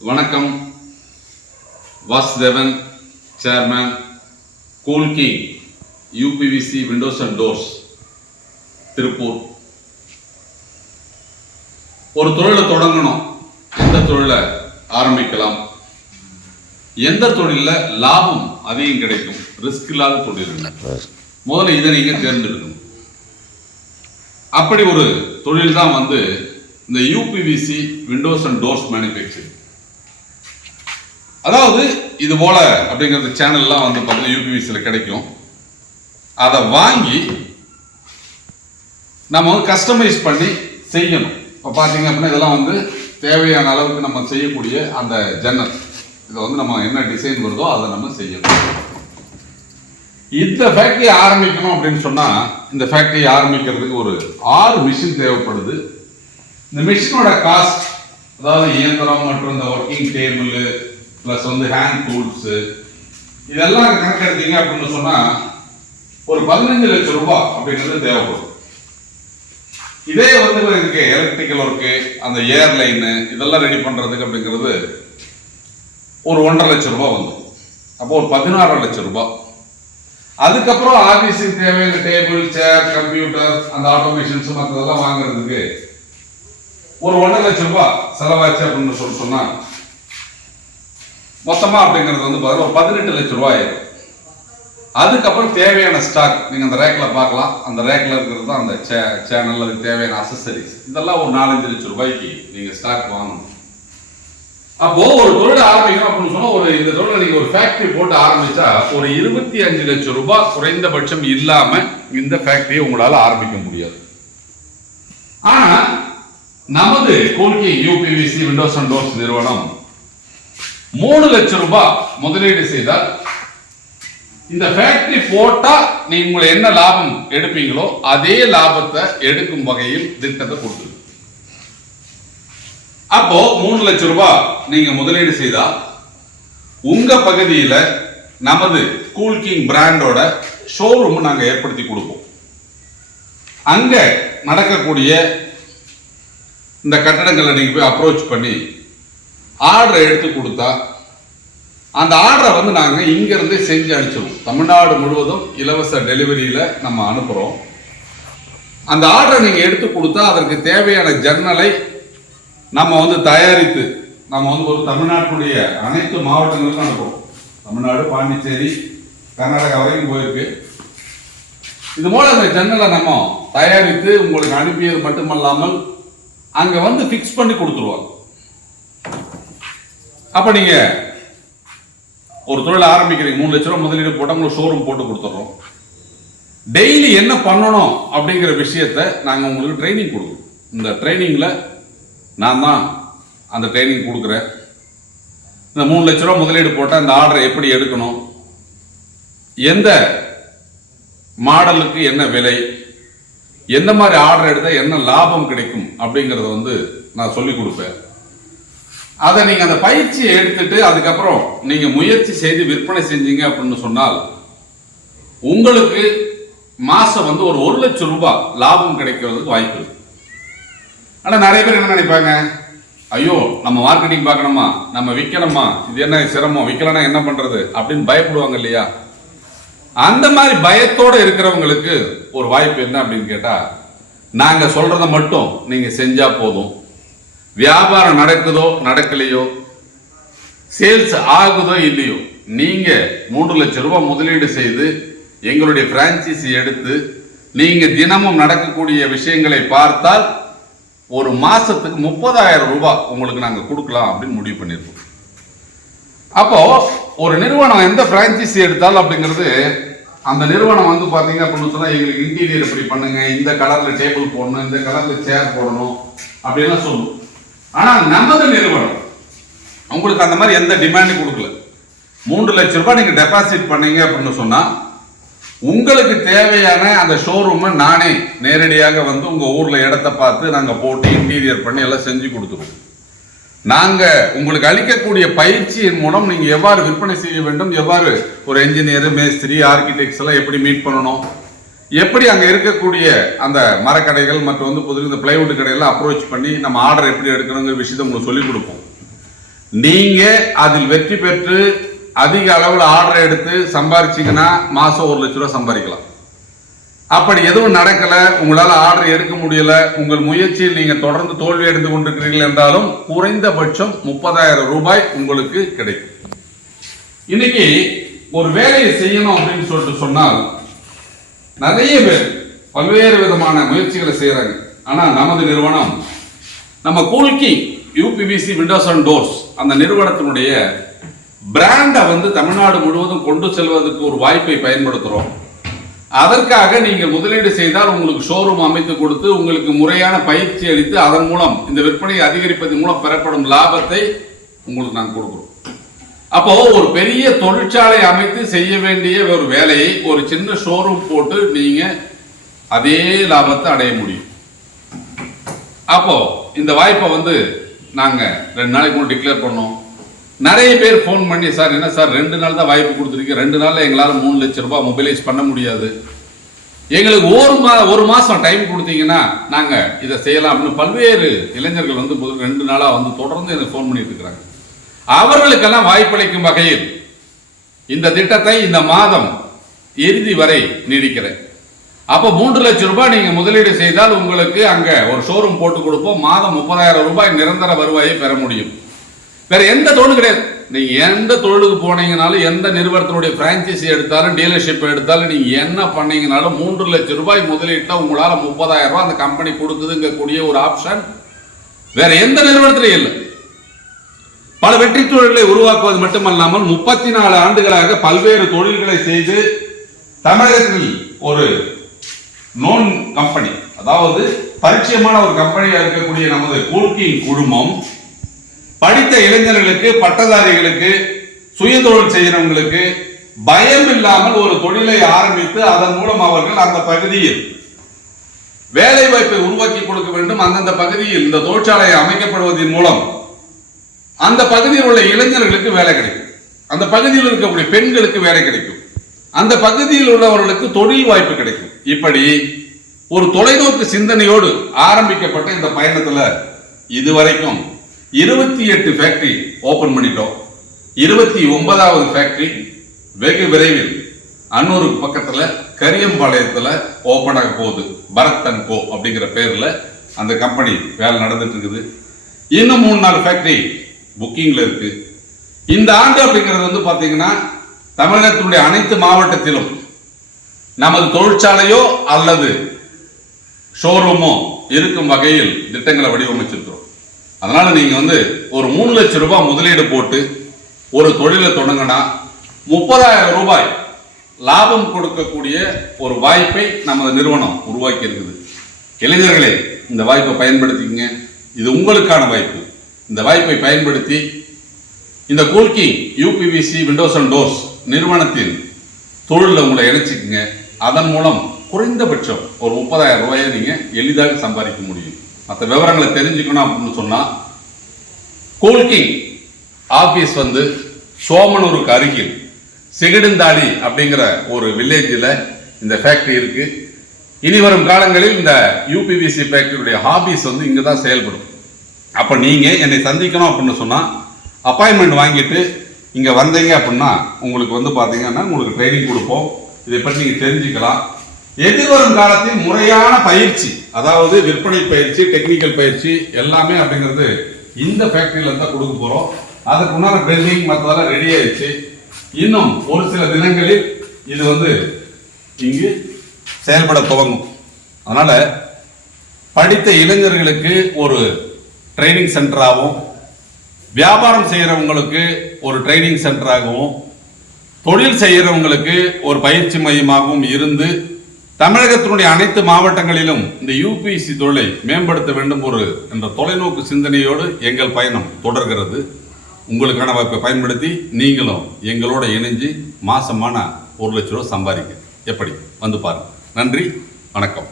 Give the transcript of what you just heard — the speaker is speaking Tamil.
வணக்கம். Vasudevan, chairman, கோல்கி UPVC Windows and doors, Tiruppur. ஒரு தொழிலை தொடங்கணும். எந்த தொழிலை ஆரம்பிக்கலாம், எந்த தொழிலில் லாபம் அதிகம் கிடைக்கும், ரிஸ்க் இல்லாத தொழில், முதல்ல இதை நீங்கள் தேர்ந்தெடுக்கணும். அப்படி ஒரு தொழில் தான் இந்த UPVC Windows and doors manufacturing. அதாவது இது போல அப்படிங்கிறது சேனல்லாம் பார்த்தீங்கன்னா யூபிவிசியில் கிடைக்கும். அதை வாங்கி நம்ம கஸ்டமைஸ் பண்ணி செய்யணும். இப்போ பார்த்தீங்க அப்படின்னா இதெல்லாம் தேவையான அளவுக்கு நம்ம செய்யக்கூடிய அந்த ஜன்னல், இதை நம்ம என்ன டிசைன் வருதோ அதை நம்ம செய்யணும். இந்த ஃபேக்டரி ஆரம்பிக்கணும் அப்படின்னு சொன்னால், இந்த ஃபேக்டரி ஆரம்பிக்கிறதுக்கு ஒரு 6 மிஷின் தேவைப்படுது. இந்த மிஷினோட காஸ்ட், அதாவது இயந்திரம் மற்றும் இந்த working table plus hand tools, இதெல்லாம் கணக்கெடுத்தீங்க அப்படின்னு சொன்னால் ஒரு 15 லட்சம் ரூபாய் அப்படிங்கிறது தேவைப்படும். இதே இதுக்கு எலக்ட்ரிக்கல் ஒர்க்கு, அந்த ஏர்லைனு இதெல்லாம் ரெடி பண்ணுறதுக்கு அப்படிங்கிறது ஒரு 1.5 லட்சம் ரூபாய் அப்போ ஒரு 16 லட்சம் ரூபாய். அதுக்கப்புறம் ஆஃபீஸுக்கு தேவையான டேபிள், சேர், கம்ப்யூட்டர், அந்த ஆட்டோமேஷன்ஸ் மற்றதெல்லாம் வாங்குறதுக்கு ஒரு 1.5 லட்சம் ரூபாய் செலவாச்சு அப்படின்னு சொன்னா மொத்தமா அப்படிங்கிறது ஒரு 18 லட்சம் ரூபாய். அதுக்கப்புறம் தேவையான ஸ்டாக் நீங்க அந்த ரேக்ல பார்க்கலாம். அந்த ரேக்ல இருக்கிறது தான் அந்த சேனல், அதுக்கு தேவையான அசசரிஸ், இதெல்லாம் ஒரு 4-5 லட்சம் ரூபாய்க்கு நீங்க ஸ்டாக் வாங்கணும். அப்போ ஒரு தொழில் ஆரம்பிக்கணும் அப்படின்னு சொன்னா, இந்த தொழிலை நீங்க ஒரு ஃபேக்டரி போட்டு ஆரம்பிச்சா ஒரு 25 லட்சம் ரூபாய் குறைந்தபட்சம் இல்லாம இந்த ஃபேக்டரியை உங்களால ஆரம்பிக்க முடியாது. ஆனா நமது கோல்கி யூபிவிசி விண்டோஸ் அண்ட் டோர்ஸ் நிறுவனம் 3 லட்சம் ரூபாய் முதலீடு செய்தால் இந்த ஃபேக்டரி போட்டா நீங்க என்ன லாபம் எடுப்பீங்களோ அதே லாபத்தை எடுக்கும் வகையில் திட்டத்தை கொடுத்து, அப்போ 3 லட்சம் ரூபாய் நீங்க முதலீடு செய்தா உங்க பகுதியில நமது கூல்கிங் பிராண்டோட ஷோரூம் நாங்க ஏற்படுத்தி கொடுப்போம். அங்க நடக்கக்கூடிய இந்த கட்டடங்களை நீங்க போய் அப்ரோச் பண்ணி ஆர்டரை எடுத்து கொடுத்தா அந்த ஆர்டரை நாங்க இங்க இருந்து செஞ்சு அனுப்பிச்சிடுவோம். தமிழ்நாடு முழுவதும் இலவச டெலிவரியில நம்ம அனுப்புறோம். அந்த ஆர்டரை நீங்க எடுத்து கொடுத்தா அதற்கு தேவையான ஜன்னலை நம்ம தயாரித்து நம்ம ஒரு தமிழ்நாட்டுடைய அனைத்து மாவட்டங்களுக்கும் அனுப்புறோம். தமிழ்நாடு, பாண்டிச்சேரி, கர்நாடகா வரைக்கும் போயிருக்கு. இது போல அந்த ஜன்னலை நம்ம தயாரித்து உங்களுக்கு அனுப்பியது மட்டுமல்லாமல் அங்க பிக்ஸ் பண்ணி கொடுத்துருவாங்க. அப்ப நீங்க ஒரு தொழில் ஆரம்பிக்கிறீங்க, 3 லட்சம் ரூபாய் முதலீடு போட்டு உங்களுக்கு ஷோரூம் போட்டு கொடுத்துறோம். டெய்லி என்ன பண்ணணும் அப்படிங்கிற விஷயத்த நாங்க உங்களுக்கு ட்ரைனிங் கொடுக்குறோம். இந்த ட்ரைனிங்ல நான் தான் அந்த ட்ரைனிங் கொடுக்குறேன். இந்த 3 லட்சம் ரூபாய் முதலீடு போட்டால் இந்த ஆர்டரை எப்படி எடுக்கணும், எந்த மாடலுக்கு என்ன விலை, எந்த மாதிரி ஆர்டர் எடுத்தால் என்ன லாபம் கிடைக்கும் அப்படிங்கிறத நான் சொல்லி கொடுப்பேன். அதை நீங்க அந்த பயிற்சியை எடுத்துட்டு அதுக்கப்புறம் நீங்க முயற்சி செய்து விற்பனை செஞ்சீங்க அப்படின்னு சொன்னால் உங்களுக்கு மாசம் ஒரு 1 லட்சம் ரூபாய் லாபம் கிடைக்கிறதுக்கு வாய்ப்பு இருக்கு. ஆனா நிறைய பேர் என்ன நினைப்பாங்க, ஐயோ நம்ம மார்க்கெட்டிங் பார்க்கணுமா, நம்ம விற்கணுமா, இது என்ன சிரமம், விற்கலன்னா என்ன பண்றது அப்படின்னு பயப்படுவாங்க இல்லையா? அந்த மாதிரி பயத்தோட இருக்கிறவங்களுக்கு ஒரு வாய்ப்பு என்ன அப்படின்னு கேட்டா, நாங்க சொல்றதை மட்டும் நீங்க செஞ்சா போதும். வியாபாரம் நடக்குதோ நடக்கலையோ, சேல்ஸ் ஆகுதோ இல்லையோ, நீங்க 3 லட்சம் ரூபாய் முதலீடு செய்து எங்களுடைய பிரான்சைசி எடுத்து நீங்க தினமும் நடக்கக்கூடிய விஷயங்களை பார்த்தால் ஒரு மாசத்துக்கு 30,000 ரூபாய் உங்களுக்கு நாங்க கொடுக்கலாம் அப்படின்னு முடிவு பண்ணிருக்கோம். அப்போ ஒரு நிறுவனம் எந்த பிரான்சைசி எடுத்தாலும் அப்படிங்கிறது, அந்த நிறுவனம் பாத்தீங்க அப்படின்னு சொன்னா எங்களுக்கு இன்டீரியர் இப்படி பண்ணுங்க, இந்த கலர்ல டேபிள் போடணும், இந்த கலர்ல சேர் போடணும் அப்படின்லாம் சொல்லுவோம். ஆனா நமது நிறுவனம் உங்களுக்கு அந்த மாதிரி எந்த டிமாண்டும் கொடுக்கல. 3 லட்சம் ரூபாய் நீங்க டெபாசிட் பண்ணீங்க அப்படின்னு சொன்னா உங்களுக்கு தேவையான அந்த ஷோரூம் நானே நேரடியாக உங்க ஊர்ல இடத்தை பார்த்து நாங்க போட்டு இன்டீரியர் பண்ணி எல்லாம் செஞ்சு கொடுத்துருவோம். நாங்க உங்களுக்கு அளிக்கக்கூடிய பயிற்சியின் மூலம் நீங்க எவ்வாறு விற்பனை செய்ய வேண்டும், எவ்வாறு ஒரு என்ஜினியர், மேஸ்திரி, ஆர்கிடெக்ட்ஸ் எல்லாம் எப்படி மீட் பண்ணணும், எப்படி அங்க இருக்கக்கூடிய அந்த மரக்கடைகள் மற்றும் புது இந்த பிளைவுட் கடையெல்லாம் அப்ரோச் பண்ணி நம்ம ஆர்டர் எப்படி எடுக்கணுங்கிற விஷயத்தை உங்களுக்கு சொல்லிக் கொடுப்போம். நீங்க அதில் வெற்றி பெற்று அதிக அளவில் ஆர்டர் எடுத்து சம்பாரிச்சீங்கன்னா மாசம் 1 லட்ச ரூபாய் சம்பாதிக்கலாம். அப்படி எதுவும் நடக்கல, உங்களால் ஆர்டர் எடுக்க முடியல, உங்கள் முயற்சியில் நீங்க தொடர்ந்து தோல்வி அடைந்து கொண்டிருக்கிறீர்கள் என்றாலும் குறைந்தபட்சம் 30,000 ரூபாய் உங்களுக்கு கிடைக்கும். இன்னைக்கு ஒரு வேலையை செய்யணும் அப்படின்னு சொல்லிட்டு சொன்னால் நிறைய பேர் பல்வேறு விதமான முயற்சிகளை செய்யறாங்க. ஆனா நமது நிறுவனம், நம்ம கூல்கி யூபிவிசி விண்டோஸ் அண்ட் டோர்ஸ் அந்த நிறுவனத்தினுடைய பிராண்டை தமிழ்நாடு முழுவதும் கொண்டு செல்வதற்கு ஒரு வாய்ப்பை பயன்படுத்துறோம். அதற்காக நீங்கள் முதலீடு செய்தால் உங்களுக்கு ஷோரூம் அமைத்து கொடுத்து உங்களுக்கு முறையான பயிற்சி அளித்து அதன் மூலம் இந்த விற்பனையை அதிகரிப்பதன் மூலம் பெறப்படும் லாபத்தை உங்களுக்கு நாங்கள் கொடுக்குறோம். அப்போ ஒரு பெரிய தொழிற்சாலை அமைத்து செய்ய வேண்டிய ஒரு வேலையை ஒரு சின்ன ஷோரூம் போட்டு நீங்க அதே லாபத்தை அடைய முடியும். அப்போ இந்த வாய்ப்பை நாங்க 2 நாளைக்கு முன்னாடி டிக்ளேர் பண்ணோம். நிறைய பேர் ஃபோன் பண்ணி, சார் என்ன சார் 2 நாள் தான் வாய்ப்பு கொடுத்துருக்கீங்க, 2 நாள்ல எங்களால் 3 லட்சம் ரூபாய் மொபைலைஸ் பண்ண முடியாது, எங்களுக்கு ஒரு மாசம் டைம் கொடுத்தீங்கன்னா நாங்க இதை செய்யலாம் அப்படின்னு பல்வேறு இளைஞர்கள் 2 நாளா தொடர்ந்து எனக்கு ஃபோன் பண்ணிட்டு இருக்கிறாங்க. அவர்களுக்கெல்லாம் வாய்ப்பளிக்கும் வகையில் இந்த திட்டத்தை இந்த மாதம் இறுதி வரை நீடிக்கிறேன். அப்போ 3 லட்சம் ரூபாய் நீங்க முதலீடு செய்தால் உங்களுக்கு அங்க ஒரு ஷோரூம் போட்டு கொடுப்போம். மாதம் 30,000 ரூபாய் நிரந்தர வருவாயை பெற முடியும். வேற எந்த தொழில் கிடையாது. நீங்க எந்த தொழிலுக்கு போனீங்கனாலும், எந்த நிறுவனத்தினுடைய பிரான்ச்சைசி எடுத்தாலும், டீலர்ஷிப் எடுத்தாலும், நீங்க என்ன பண்ணீங்கனாலும் 3 லட்சம் ரூபாய் முதலீட்டா உங்களால 30,000 ரூபாய் அந்த கம்பெனி கொடுக்குதுங்க கூடிய ஒரு ஆப்ஷன் வேற எந்த நிறுவனத்திலும் இல்லை. பல வெற்றி தொழில்களை உருவாக்குவது மட்டுமல்லாமல் 34 ஆண்டுகளாக பல்வேறு தொழில்களை செய்து தமிழகத்தில் ஒரு நோன் கம்பெனி, அதாவது பரிச்சயமான ஒரு கம்பெனியா இருக்கக்கூடிய நமது கூல்கி குழுமம் படித்த இளைஞர்களுக்கு, பட்டதாரிகளுக்கு, சுயதொழில் செய்கிறவங்களுக்கு பயம் இல்லாமல் ஒரு தொழிலை ஆரம்பித்து அதன் மூலம் அவர்கள் அந்த பகுதியில் வேலை வாய்ப்பை உருவாக்கி கொடுக்க வேண்டும். அந்தந்த பகுதியில் இந்த தொழிற்சாலை அமைக்கப்படுவதன் மூலம் அந்த பகுதியில் உள்ள இளைஞர்களுக்கு வேலை கிடைக்கும், அந்த பகுதியில் இருக்கக்கூடிய பெண்களுக்கு வேலை கிடைக்கும், அந்த பகுதியில் உள்ளவர்களுக்கு தொழில் வாய்ப்பு கிடைக்கும். இப்படி ஒரு தொலைநோக்கு சிந்தனையோடு ஆரம்பிக்கப்பட்ட இந்த பயணத்துல இதுவரைக்கும் 28 ஃபேக்டரி ஓபன் பண்ணிட்டோம். 29வது ஃபேக்டரி வெகு விரைவில் அன்னூர் பக்கத்துல கரியம்பாளையத்துல ஓபன் ஆக போகுது. பரத் அண்ட் கோ அப்படிங்கிற பேர்ல அந்த கம்பெனி வேலை நடந்துட்டு இருக்குது. இன்னும் 3-4 ஃபேக்டரி புக்கிங்ல இருக்கு. இந்த ஆண்டு அப்படிங்கிறது பாத்தீங்கன்னா தமிழகத்தினுடைய அனைத்து மாவட்டத்திலும் நமது தொழிற்சாலையோ அல்லது ஷோரூமோ இருக்கும் வகையில் திட்டங்களை வடிவமைச்சிருக்கிறோம். அதனால நீங்க ஒரு 3 லட்சம் ரூபாய் முதலீடு போட்டு ஒரு தொழிலை தொடங்கினா 30,000 ரூபாய் லாபம் கொடுக்கக்கூடிய ஒரு வாய்ப்பை நமது நிறுவனம் உருவாக்கி இருக்குது. இளைஞர்களே, இந்த வாய்ப்பை பயன்படுத்திக்கங்க. இது உங்களுக்கான வாய்ப்பு. இந்த வாய்ப்பை பயன்படுத்தி இந்த கூல்கி யூபிவிசி விண்டோஸ் அண்ட் டோர்ஸ் நிறுவனத்தின் தொழிலில் உங்களை இணைச்சிக்கங்க. அதன் மூலம் குறைந்தபட்சம் ஒரு 30,000 ரூபாயை நீங்க எளிதாக சம்பாதிக்க முடியும். மற்ற விவரங்களை தெரிஞ்சுக்கணும் அப்படின்னு சொன்னா கூல்கி ஆபீஸ் சோமனூருக்கு அருகில் சிகிடுந்தாடி அப்படிங்கிற ஒரு வில்லேஜில் இந்த ஃபேக்டரி இருக்கு. இனி வரும் காலங்களில் இந்த யூபிவிசி ஃபேக்டரியுடைய ஆபீஸ் இங்கே தான் செயல்படும். அப்போ நீங்க என்னை சந்திக்கணும் அப்படின்னு சொன்னா அப்பாயின்மெண்ட் வாங்கிட்டு இங்க வந்தீங்க அப்படின்னா உங்களுக்கு பாத்தீங்கன்னா உங்களுக்கு ட்ரைனிங் கொடுப்போம். இதை பற்றி நீங்க தெரிஞ்சுக்கலாம். எதிர்வரும் காலத்தில் முறையான பயிற்சி, அதாவது விற்பனை பயிற்சி, டெக்னிக்கல் பயிற்சி எல்லாமே அப்படிங்கிறது இந்த ஃபேக்டரியில தான் கொடுக்க போறோம். அதுக்குண்டான பில்டிங் மற்றதெல்லாம் ரெடி ஆயிடுச்சு. இன்னும் ஒரு சில தினங்களில் இது இங்கு செயல்பட துவங்கும். அதனால படித்த இளைஞர்களுக்கு ஒரு ட்ரைனிங் சென்டராகவும், வியாபாரம் செய்யறவங்களுக்கு ஒரு ட்ரைனிங் சென்டராகவும், தொழில் செய்யறவங்களுக்கு ஒரு பயிற்சி மையமாகவும் இருந்து தமிழகத்தினுடைய அனைத்து மாவட்டங்களிலும் இந்த யூபிவிசி தொழிலை மேம்படுத்த வேண்டும் என்ற தொலைநோக்கு சிந்தனையோடு எங்கள் பயணம் தொடர்கிறது. உங்களுக்கான வாய்ப்பை பயன்படுத்தி நீங்களும் எங்களோட இணைஞ்சு மாசமான 1 லட்சம் ரூபாய் சம்பாதிக்க எப்படி பாருங்க. நன்றி, வணக்கம்.